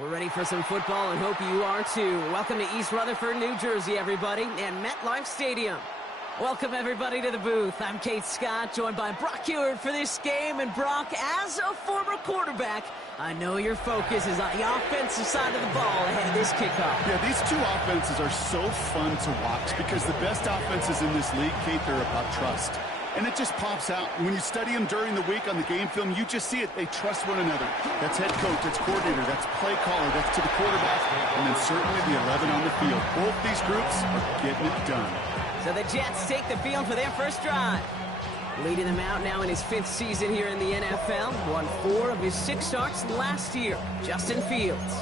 We're ready for some football and hope you are too. Welcome to East Rutherford, New Jersey, everybody, and MetLife Stadium. Welcome, everybody, to the booth. I'm Kate Scott, joined by Brock Ewart for this game. And Brock, as a former quarterback, I know your focus is on the offensive side of the ball ahead of this kickoff. Yeah, these two offenses are so fun to watch because the best offenses in this league, Kate, they're about trust. And it just pops out. When you study them during the week on the game film, you just see it. They trust one another. That's head coach, that's coordinator, that's play caller, that's to the quarterback, and then certainly the 11 on the field. Both these groups are getting it done. So the Jets take the field for their first drive. Leading them out now in his 5th season here in the NFL. Won 4 of his 6 starts last year. Justin Fields.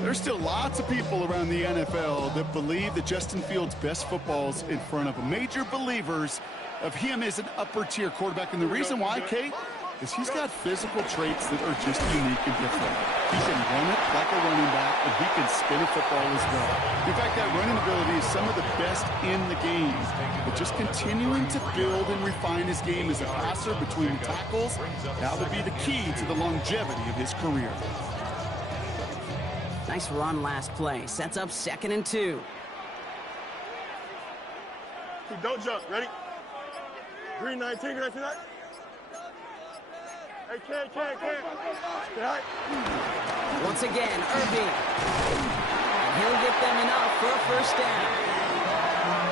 There's still lots of people around the NFL that believe that Justin Fields' best football's in front of major believers of him as an upper-tier quarterback. And the reason why, Kate, is he's got physical traits that are just unique and different. He can run it like a running back, and he can spin a football as well. In fact, that running ability is some of the best in the game. But just continuing to build and refine his game as a passer between the tackles, that will be the key to the longevity of his career. Nice run last play. Sets up 2nd and 2. Don't jump. Ready? Green 19, can I see that? Hey, can't. Once again, Irving. And he'll get them enough for a first down.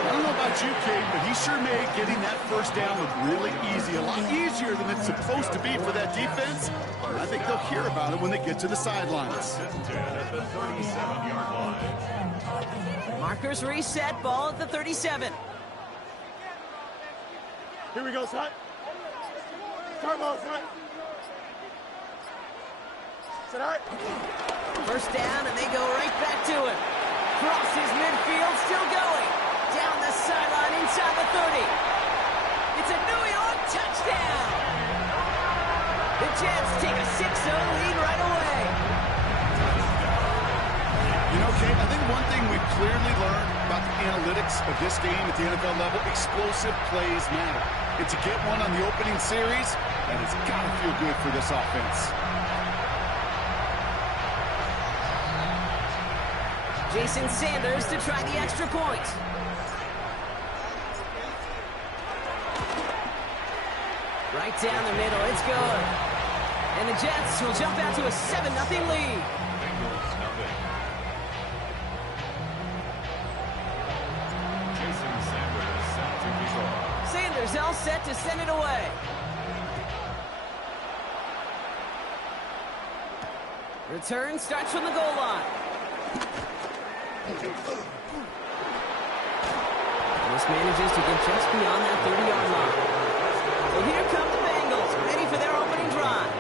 I don't know about you, Kate, but he sure made getting that first down look really easy. A lot easier than it's supposed to be for that defense. And I think they'll hear about it when they get to the sidelines. Markers reset, ball at the 37. Here we go, son. Start ball, son. First down, and they go right back to it. Crosses midfield, still going. Down the sideline, inside the 30. It's a New York touchdown. The Jets take a 6-0 lead right away. You know, Kate, I think one thing we've clearly learned about the analytics of this game at the NFL level, explosive plays matter. And to get one on the opening series, that has got to feel good for this offense. Jason Sanders to try the extra point. Right down the middle, it's good. And the Jets will jump out to a 7-0 lead. Sanders all set to send it away. Return starts from the goal line. This manages to get just beyond that 30-yard line. So here come the Bengals, ready for their opening drive.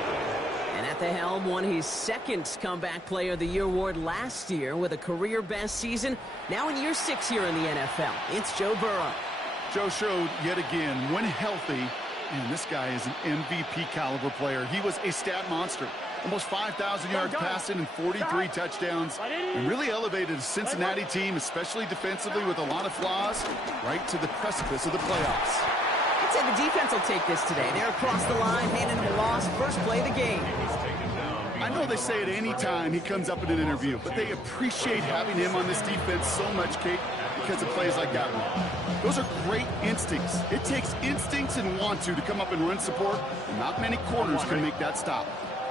And at the helm, won his 2nd Comeback Player of the Year award last year with a career-best season. Now in year 6 here in the NFL, it's Joe Burrow. Joe showed yet again, when healthy, and this guy is an MVP caliber player. He was a stat monster. Almost 5,000 yards passing and 43 touchdowns. And really elevated a Cincinnati team, especially defensively with a lot of flaws, right to the precipice of the playoffs. I'd say the defense will take this today. They're across the line, handing him a loss, first play of the game. I know they say it any time he comes up in an interview, but they appreciate having him on this defense so much, Kate, because of plays like that one. Those are great instincts. It takes instincts and want to come up and run support, and not many corners can make that stop.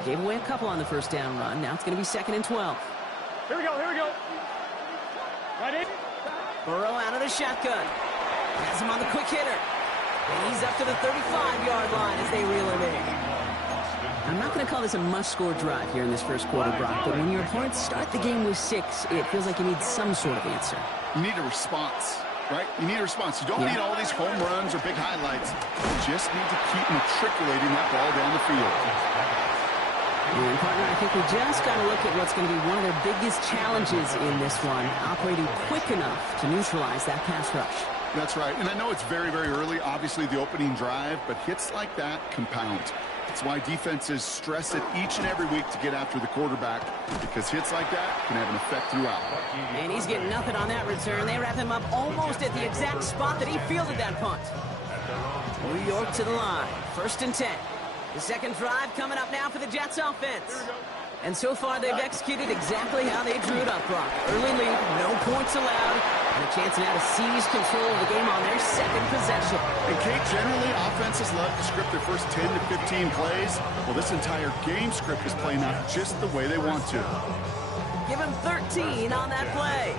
Gave away a couple on the first down run. Now it's going to be 2nd and 12. Here we go. Right in. Burrow out of the shotgun. Has him on the quick hitter. And he's up to the 35-yard line as they reel him in. I'm not going to call this a must-score drive here in this first quarter, Brock, but when your opponents start the game with 6, it feels like you need some sort of answer. You need a response, right? You need a response. You don't need all these home runs or big highlights. You just need to keep matriculating that ball down the field. And partner, I think we just got to look at what's going to be one of their biggest challenges in this one, operating quick enough to neutralize that pass rush. That's right. And I know it's very, very early, obviously the opening drive, but hits like that compound. That's why defenses stress it each and every week to get after the quarterback, because hits like that can have an effect throughout. And he's getting nothing on that return. They wrap him up almost at the exact spot that he fielded that punt. New York to the line. 1st and 10. The second drive coming up now for the Jets offense. And so far, they've executed exactly how they drew it up, Brock. Early lead, no points allowed, and a chance now to seize control of the game on their second possession. And Kate, generally, offenses love to script their first 10 to 15 plays. Well, this entire game script is playing out just the way they want to. Give him 13 on that play.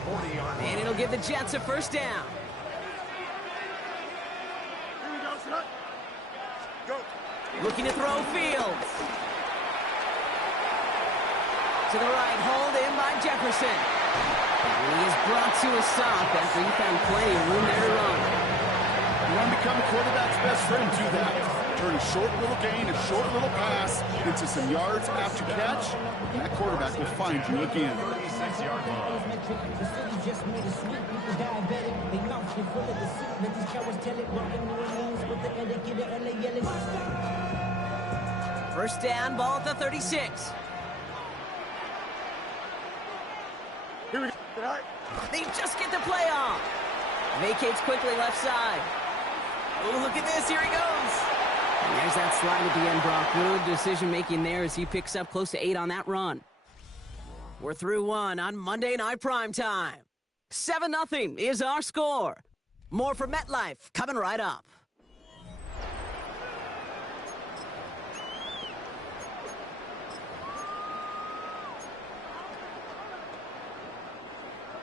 And it'll give the Jets a first down. Here we go, Scott. Go. Looking to throw Fields. To the right, hauled in by Jefferson. And he is brought to a stop after he found plenty of room there to run. You want to become a quarterback's best friend, do that. Turn a short little gain, a short little pass into some yards after catch, and that quarterback will find you again. First down, ball at the 36. Here we go. All right. They just get the play off. Vacates quickly left side. Oh, look at this. Here he goes. And there's that slide at the end, Brock. Good decision-making there as he picks up close to 8 on that run. We're through 1 on Monday Night Primetime. 7-0 is our score. More from MetLife coming right up.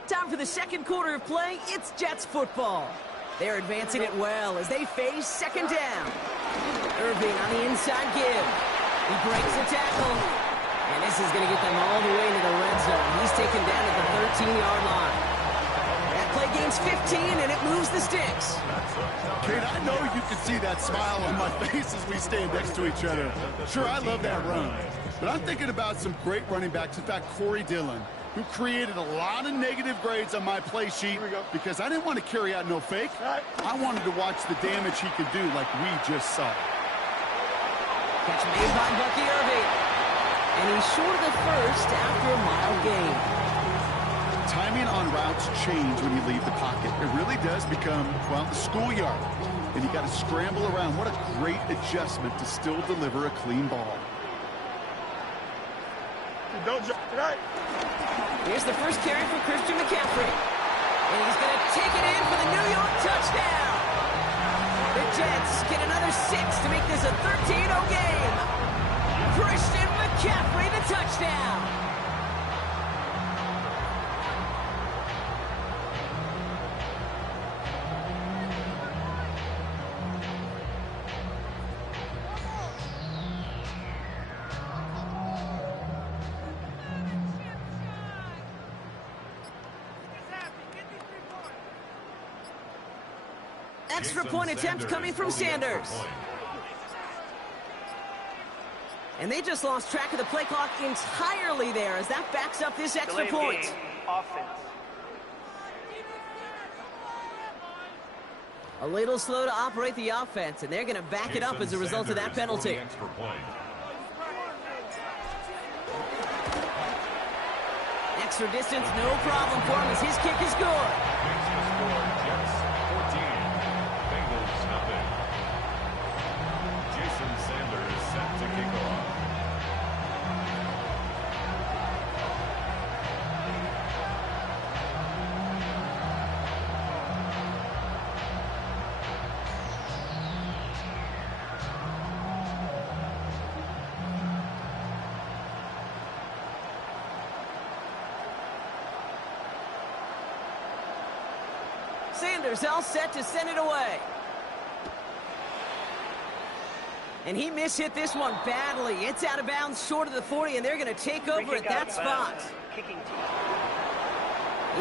Time for the second quarter of play. It's Jets football. They're advancing it well as they face second down. Irving on the inside give. He breaks the tackle. And this is going to get them all the way to the red zone. He's taken down at the 13-yard line. That play gains 15, and it moves the sticks. Kate, I know you can see that smile on my face as we stand next to each other. Sure, I love that run. But I'm thinking about some great running backs. In fact, Corey Dillon, who created a lot of negative grades on my play sheet because I didn't want to carry out no fake. I wanted to watch the damage he could do like we just saw. Catch made by Bucky Irving. And he's short of the first after a mile gain. Timing on routes change when you leave the pocket. It really does become, well, the schoolyard. And you got to scramble around. What a great adjustment to still deliver a clean ball. Don't jump. Right. Here's the first carry for Christian McCaffrey. And he's going to take it in for the New York touchdown. The Jets get another 6 to make this a 13-0 game. Christian McCaffrey, the touchdown. Extra point attempt coming from Sanders. And they just lost track of the play clock entirely there as that backs up this extra point. A little slow to operate the offense, and they're going to back it up as a result of that penalty. Extra distance, no problem for him as his kick is good. Sanders all set to send it away. And he mishit this one badly. It's out of bounds short of the 40, and they're going to take over at that spot. He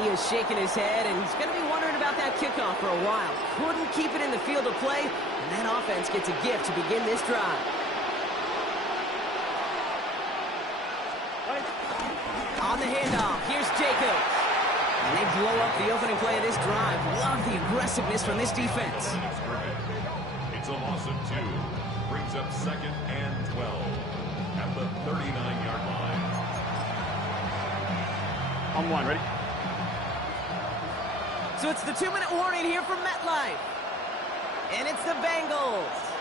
is shaking his head, and he's going to be wondering about that kickoff for a while. Couldn't keep it in the field of play, and that offense gets a gift to begin this drive. On the handoff, here's Jacobs. And they blow up the opening play of this drive. Love the aggressiveness from this defense. It's a loss of 2. Brings up 2nd and 12 at the 39-yard line. On 1, ready? So it's the 2-minute warning here from MetLife. And it's the Bengals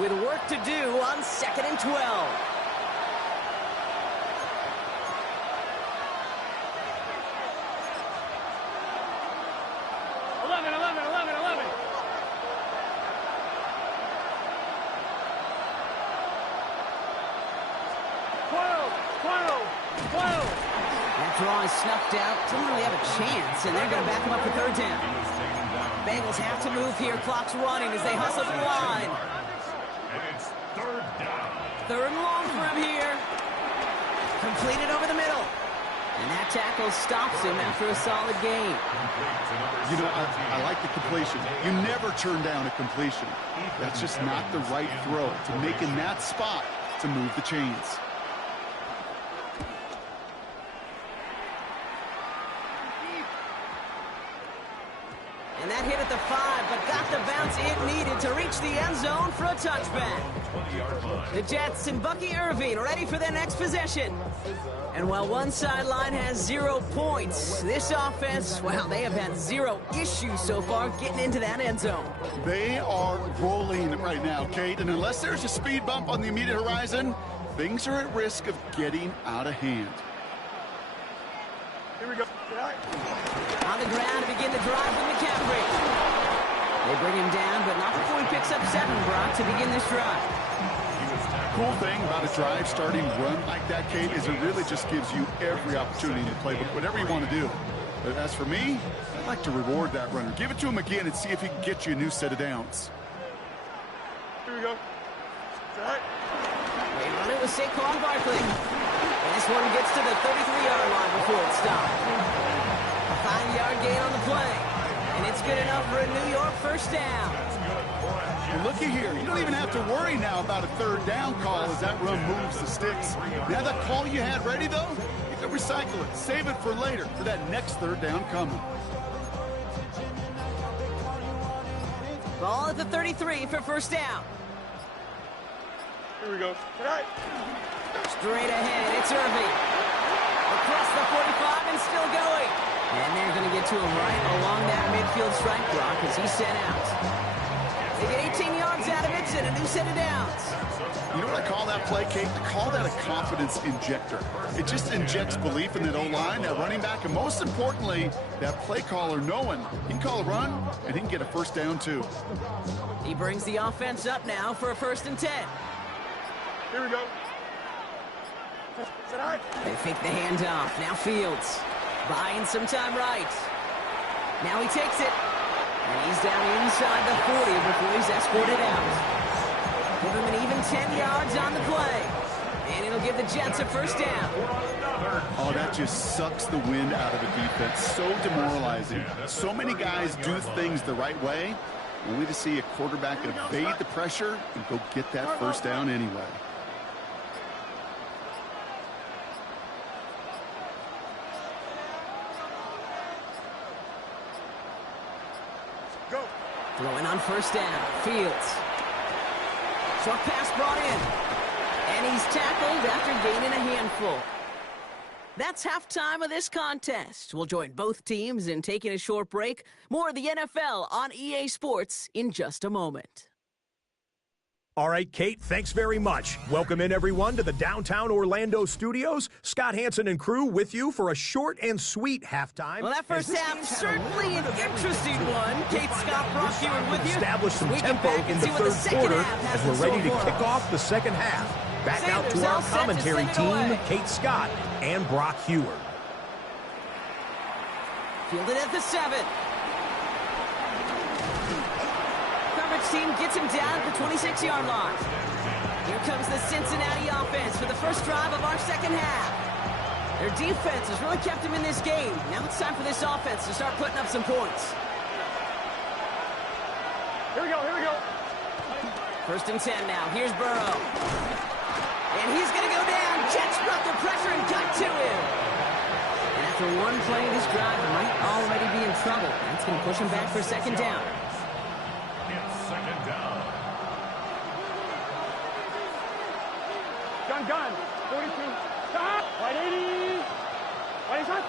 with work to do on 2nd and 12. draw is snuffed out. Didn't really have a chance, and they're going to back him up for third down. Bengals have to move here. Clock's running as they hustle to the line. And it's third down. Third and long for him here. Completed over the middle. And that tackle stops him after a solid gain. You know, I like the completion. You never turn down a completion. That's just not the right throw to make in that spot to move the chains. And that hit at the 5, but got the bounce it needed to reach the end zone for a touchback. The Jets and Bucky Irving ready for their next possession. And while one sideline has 0 points, this offense, well, they have had 0 issues so far getting into that end zone. They are rolling right now, Kate, and unless there's a speed bump on the immediate horizon, things are at risk of getting out of hand. Here we go. On the ground to begin the drive with McCaffrey. They bring him down, but not before he picks up 7, Brock, to begin this drive. Cool thing about a drive starting run like that, Kate, is it really just gives you every opportunity to play whatever you want to do. But as for me, I'd like to reward that runner. Give it to him again and see if he can get you a new set of downs. Here we go. All right. They run it with Saquon Barkley. And this one gets to the 33-yard line before it stops. A 5-yard gain on the play. And it's good enough for a New York first down. Well, looky here. You don't even have to worry now about a third down call as that run moves the sticks. Now that call you had ready, though, you can recycle it. Save it for later for that next third down coming. Ball at the 33 for first down. Here we go. All right. Straight ahead, it's Irving. Across the 45 and still going. And they're going to get to him right along that midfield strike block as he's sent out. They get 18 yards out of it and a new set of downs. You know what I call that play, Kate? I call that a confidence injector. It just injects belief in that O-line, that running back, and most importantly, that play caller knowing he can call a run and he can get a first down too. He brings the offense up now for a 1st and 10. Here we go. All right. They fake the handoff. Now Fields buying some time right. Now he takes it. And he's down inside the 40 before he's escorted out. Give him an even 10 yards on the play. And it'll give the Jets a first down. Oh, that just sucks the wind out of the defense. So demoralizing. So many guys do things the right way, only to see a quarterback evade the pressure and go get that first down anyway. Go. Throwing on first down. Fields. Short pass brought in. And he's tackled after gaining a handful. That's halftime of this contest. We'll join both teams in taking a short break. More of the NFL on EA Sports in just a moment. All right, Kate, thanks very much. Welcome in, everyone, to the downtown Orlando studios. Scott Hansen and crew with you for a short and sweet halftime. Well, that first half, certainly an interesting one. Kate, Scott, Brock Hewitt with you. Establish some tempo in the third quarter as we're ready to kick off the second half. Back out to our commentary team, Kate Scott and Brock Hewitt. Fielded at the 7. Team gets him down at the 26-yard line. Here comes the Cincinnati offense for the first drive of our second half. Their defense has really kept them in this game. Now it's time for this offense to start putting up some points. Here we go. Here we go. 1st and 10 now. Here's Burrow. And he's going to go down. Jets brought the pressure and got to him. And after one play, this drive might already be in trouble. That's going to push him back for second down. Second down. Gun. 42. Stop. Wide 80. Wide shot.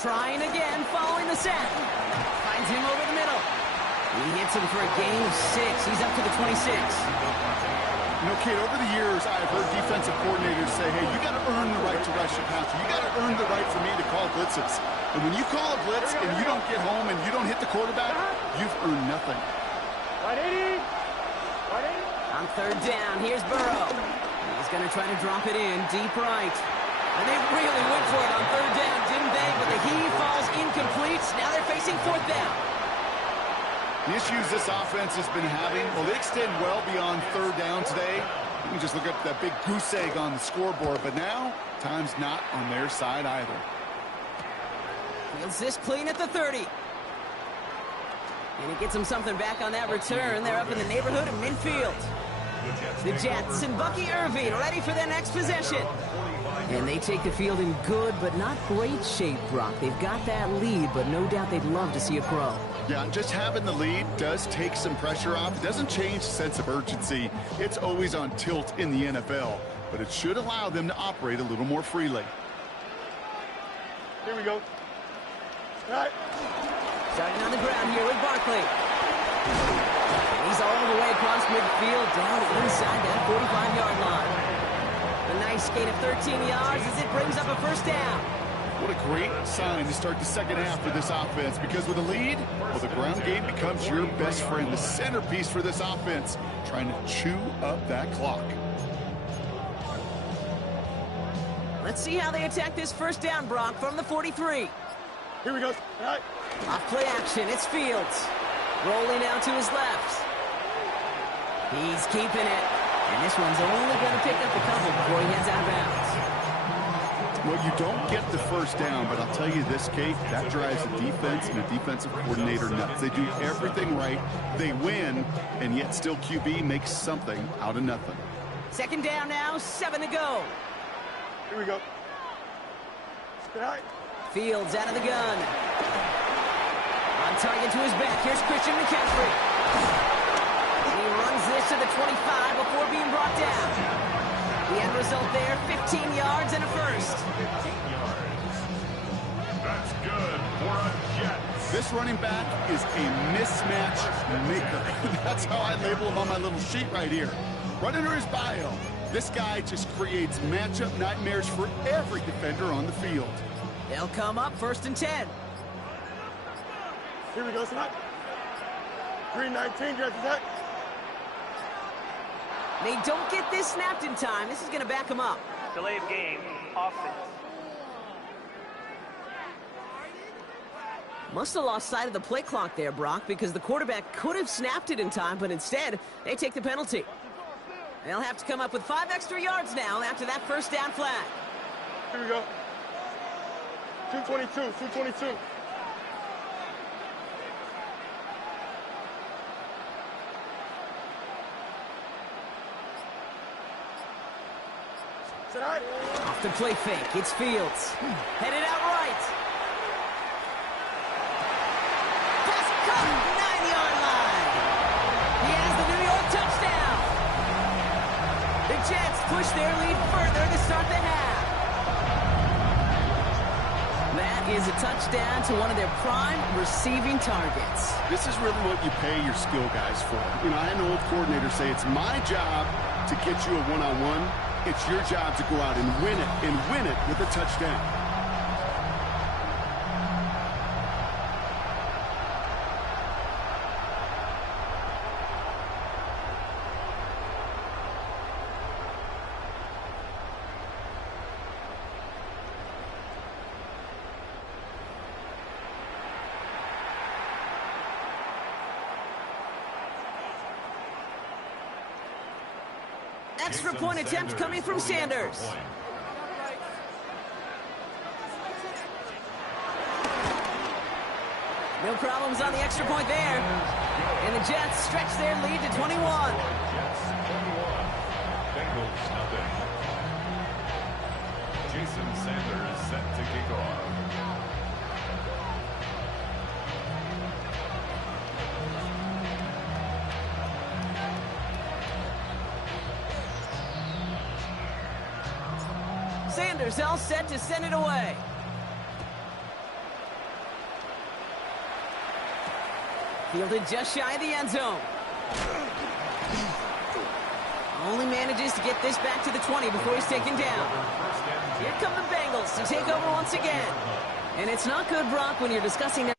Trying again, following the sack. Finds him over the middle. He hits him for a gain of 6. He's up to the 26. You know, Kate, over the years, I've heard defensive coordinators say, hey, you got to earn the right to rush your passer. You got to earn the right for me to call blitzes. And when you call a blitz and you don't get home and you don't hit the quarterback, you've earned nothing. Wide 80. Wide 80. On third down, here's Burrow. He's going to try to drop it in deep right. And they really went for it on third down, didn't they? But the heave falls incomplete. Now they're facing fourth down. The issues this offense has been having, well, they extend well beyond third down today. You can just look at that big goose egg on the scoreboard, but now time's not on their side either. Fields this clean at the 30. And he gets him something back on that return. They're up in the neighborhood of midfield. The Jets and Bucky Irving ready for their next possession. And they take the field in good but not great shape, Brock. They've got that lead, but no doubt they'd love to see it grow. Yeah, and just having the lead does take some pressure off. It doesn't change the sense of urgency. It's always on tilt in the NFL, but it should allow them to operate a little more freely. Here we go. All right. Starting on the ground here with Barkley. He's all the way across midfield, down inside that 45-yard line. A nice gain of 13 yards as it brings up a first down. What a great sign to start the second half for this offense, because with a lead, well, the ground game becomes your best friend, the centerpiece for this offense, trying to chew up that clock. Let's see how they attack this first down, Brock, from the 43. Here we go. All right. Off play action, it's Fields. Rolling out to his left. He's keeping it. And this one's only going to pick up a couple before he heads out of bounds. Well, you don't get the first down, but I'll tell you this, Kate, that drives the defense and the defensive coordinator nuts. They do everything right. They win, and yet still QB makes something out of nothing. Second down now, 7 to go. Here we go. All right. Fields out of the gun. On target to his back. Here's Christian McCaffrey. He runs this to the 25 before being brought down. The end result there, 15 yards and a first. 15 yards. That's good for a Jet. This running back is a mismatch maker. That's how I label him on my little sheet right here. Right under his bio, this guy just creates matchup nightmares for every defender on the field. They'll come up first and 10. Here we go, tonight. 319, direct attack. They don't get this snapped in time. This is going to back them up. Delay of game, offense. Must have lost sight of the play clock there, Brock, because the quarterback could have snapped it in time, but instead, they take the penalty. They'll have to come up with 5 extra yards now after that first down flag. Here we go. 222, 222. All right. Off the play fake, it's Fields. Headed out right. Pass caught, 9-yard line. He has the New York touchdown. The Jets push their lead further to start the half. That is a touchdown to one of their prime receiving targets. This is really what you pay your skill guys for. You know, I had an old coordinator say it's my job to get you a one-on-one. It's your job to go out and win it with a touchdown. Extra point attempt coming from Sanders. No problems on the extra point there. And the Jets stretch their lead to 21. Jets 21. Bengals nothing. Jason Sanders set to kick off. Sanders all set to send it away. Fielded just shy of the end zone. Only manages to get this back to the 20 before he's taken down. Here come the Bengals to take over once again. And it's not good, Brock, when you're discussing their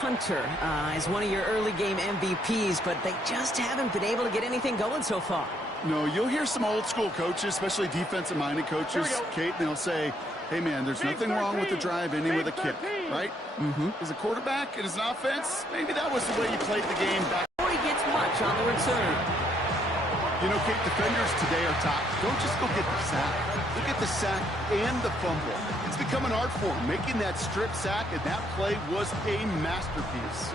Hunter is one of your early game MVPs, but they just haven't been able to get anything going so far. No, you'll hear some old school coaches, especially defensive-minded coaches, Kate, and they'll say, hey, man, there's nothing wrong with the drive ending with a kick, right? As a quarterback and as an offense, maybe that was the way you played the game back. Before he gets much on the return. You know, Kate, defenders today are top. Don't just go get the sack. Look at the sack and the fumble. It's become an art form. Making that strip sack, and that play was a masterpiece.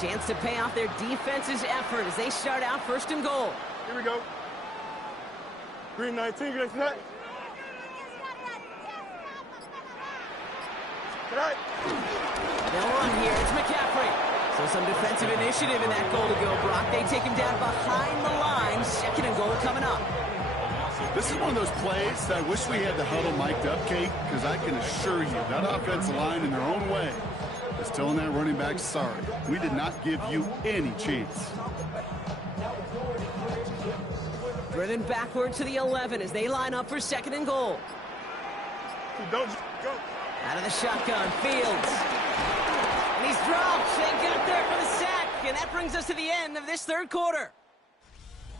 Chance to pay off their defense's effort as they start out 1st and goal. Here we go. Green 19, get that. They'll run here. It's McCaffrey. So some defensive initiative in that goal to go, Brock. They take him down behind the line. 2nd and goal coming up. This is one of those plays that I wish we had the huddle mic'd up, Kate, because I can assure you that offensive line in their own way is telling that running back, sorry, we did not give you any chance. Driven backward to the 11 as they line up for 2nd and goal. Don't go. Out of the shotgun, Fields. And he's dropped and got there for the sack. And that brings us to the end of this 3rd quarter.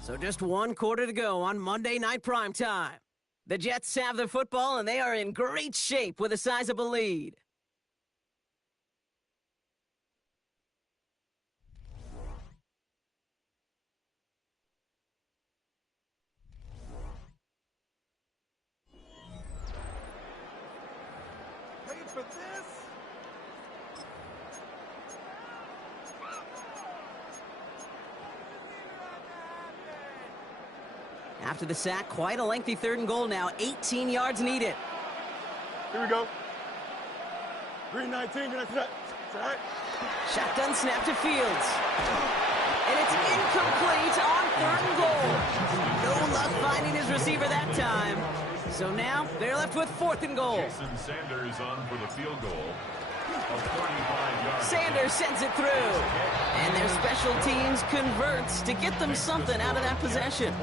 So just 1 quarter to go on Monday Night Primetime. The Jets have the football, and they are in great shape with a sizable lead. Wait for this. After the sack, quite a lengthy 3rd and goal now. 18 yards needed. Here we go. Green 19, get that. Shotgun snap to Fields. And it's incomplete on 3rd and goal. No luck finding his receiver that time. So now they're left with 4th and goal. Jason Sanders on for the field goal. A 45-yard. Sanders sends it through. And their special teams converts to get them something out of that possession.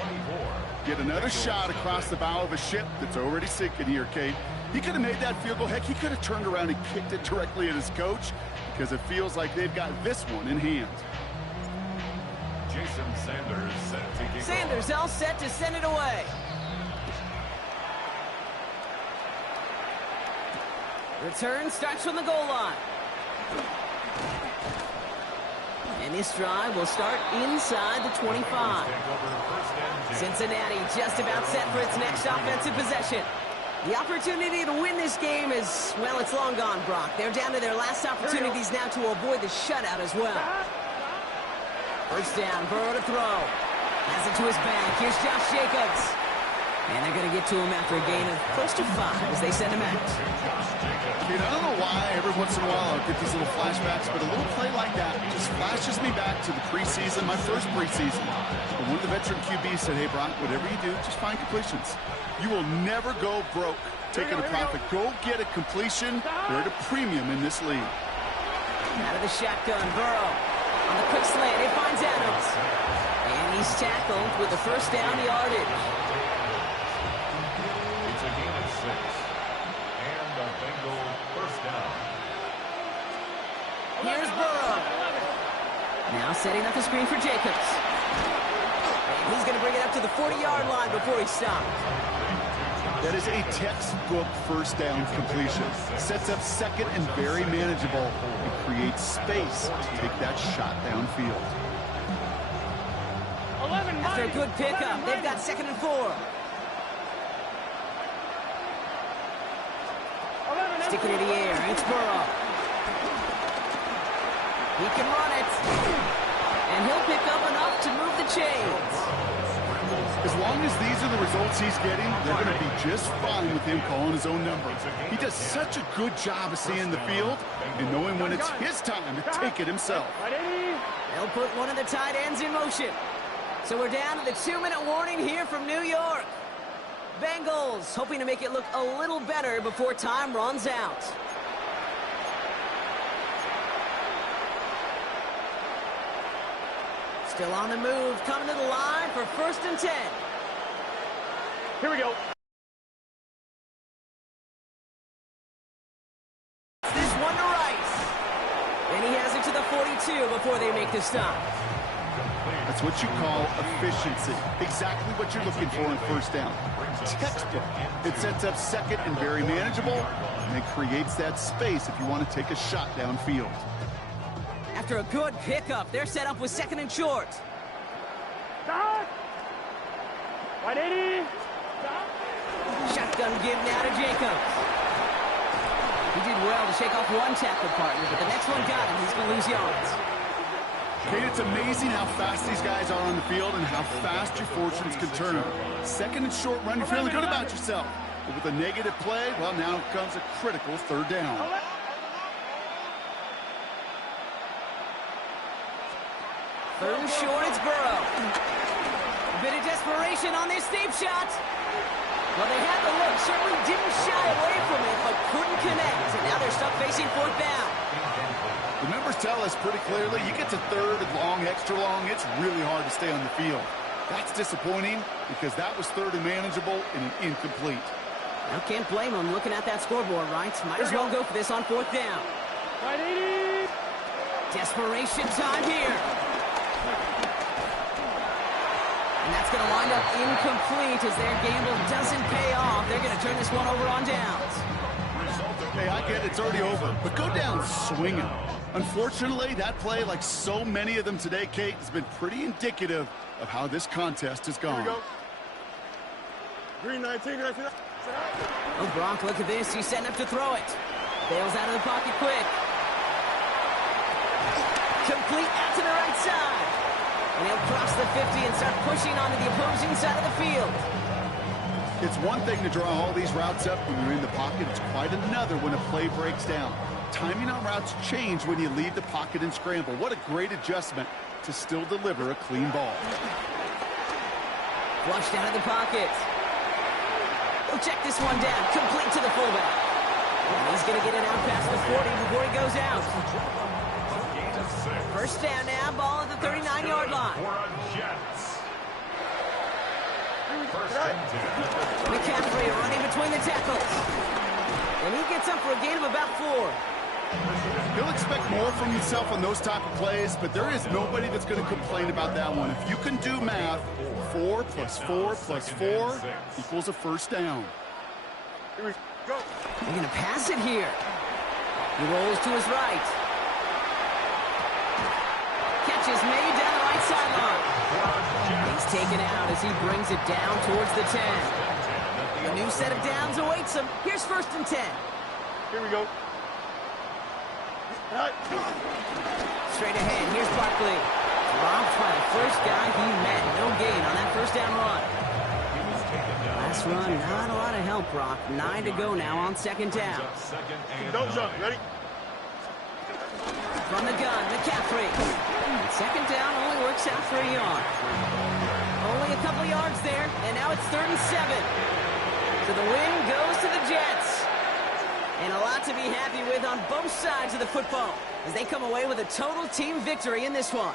Get another shot across the bow of a ship that's already sinking here, Kate. He could have made that field goal. Heck, he could have turned around and kicked it directly at his coach because it feels like they've got this one in hand. Jason Sanders set to kick Sanders all set to send it away. Return starts from the goal line. And this drive will start inside the 25. Cincinnati just about set for its next offensive possession. The opportunity to win this game is, well, it's long gone, Brock. They're down to their last opportunities now to avoid the shutout as well. 1st down, Burrow to throw. Has it to his back. Here's Josh Jacobs. And they're going to get to him after a gain of close to 5 as they send him out. Kate, I don't know why every once in a while I'll get these little flashbacks, but a little play like that just flashes me back to the preseason, my first preseason. And one of the veteran QBs said, hey, Brock, whatever you do, just find completions. You will never go broke taking a profit. Go get a completion. They're at a premium in this league. Out of the shotgun, Burrow. On the quick slant, it finds Adams. And he's tackled with the 1st down yardage. It's a gain of 6. And a Bengal 1st down. Here's Burrow. Now setting up the screen for Jacobs. And he's going to bring it up to the 40-yard line before he stopped. That is a textbook 1st down completion. Sets up 2nd and very manageable and creates space to take that shot downfield. After a good pickup, they've got 2nd and 4. Sticking in the air, it's Burrow. He can run it. And he'll pick up enough to move the chains. As long as these are the results he's getting, they're going to be just fine with him calling his own number. He does such a good job of seeing the field and knowing when it's his time to take it himself. They'll put one of the tight ends in motion. So we're down to the 2-minute warning here from New York. Bengals hoping to make it look a little better before time runs out. Still on the move, coming to the line for 1st and 10. Here we go. This one to Rice. And he has it to the 42 before they make the stop. That's what you call efficiency. Exactly what you're looking for in first down. Textbook. It sets up second and very manageable, and it creates that space if you want to take a shot downfield. After a good pickup, they're set up with second and short. Stop! 180! Shotgun give now to Jacobs. He did well to shake off one tackle partner, but the next one got him. He's going to lose yards. Kate, it's amazing how fast these guys are on the field and how fast your fortunes can turn. Second and short run, you're feeling good about yourself. But with a negative play, well, now comes a critical third down. Third and short, it's Burrow. A bit of desperation on this deep shot. Well, they had the look, certainly didn't shy away from it, but couldn't connect. And now they're stuck facing fourth down. The numbers tell us pretty clearly, you get to third and long, extra long, it's really hard to stay on the field. That's disappointing because that was third and manageable and an incomplete. Now can't blame them looking at that scoreboard, right? Might as well go for this on fourth down. 180! Desperation time here. And that's going to wind up incomplete as their gamble doesn't pay off. They're going to turn this one over on downs. Hey, I get it's already over, but go down swinging. Unfortunately, that play, like so many of them today, Kate, has been pretty indicative of how this contest has gone. Here we go. Green 19, 19. Oh, Brock, look at this. He's setting up to throw it. Bails out of the pocket quick. Complete out to the right side. And he'll cross the 50 and start pushing onto the opposing side of the field. It's one thing to draw all these routes up when you're in the pocket. It's quite another when a play breaks down. Timing on routes change when you leave the pocket and scramble. What a great adjustment to still deliver a clean ball. Flushed out of the pocket. He'll check this one down. Complete to the fullback. And he's going to get it out past the 40 before he goes out. First down now. Ball at the 39-yard line. McCaffrey running between the tackles. And he gets up for a gain of about 4. He'll expect more from himself on those type of plays, but there is nobody that's going to complain about that one. If you can do math, 4 plus 4 plus 4 equals a first down. Here we go. They're going to pass it here. He rolls to his right. Catch is made down the right sideline. He's taken out as he brings it down towards the 10. A new set of downs awaits him. Here's first and 10. Here we go. Straight ahead, here's Barkley. Dropped by the first guy he met. No gain on that first down run. Last run, not a lot of help, Brock. 9 to go now on second down. Don't jump. Ready? From the gun, McCaffrey. And second down only works out for a yard. Only a couple yards there, and now it's 3rd and 7. So the win goes to the Jets. And a lot to be happy with on both sides of the football as they come away with a total team victory in this one.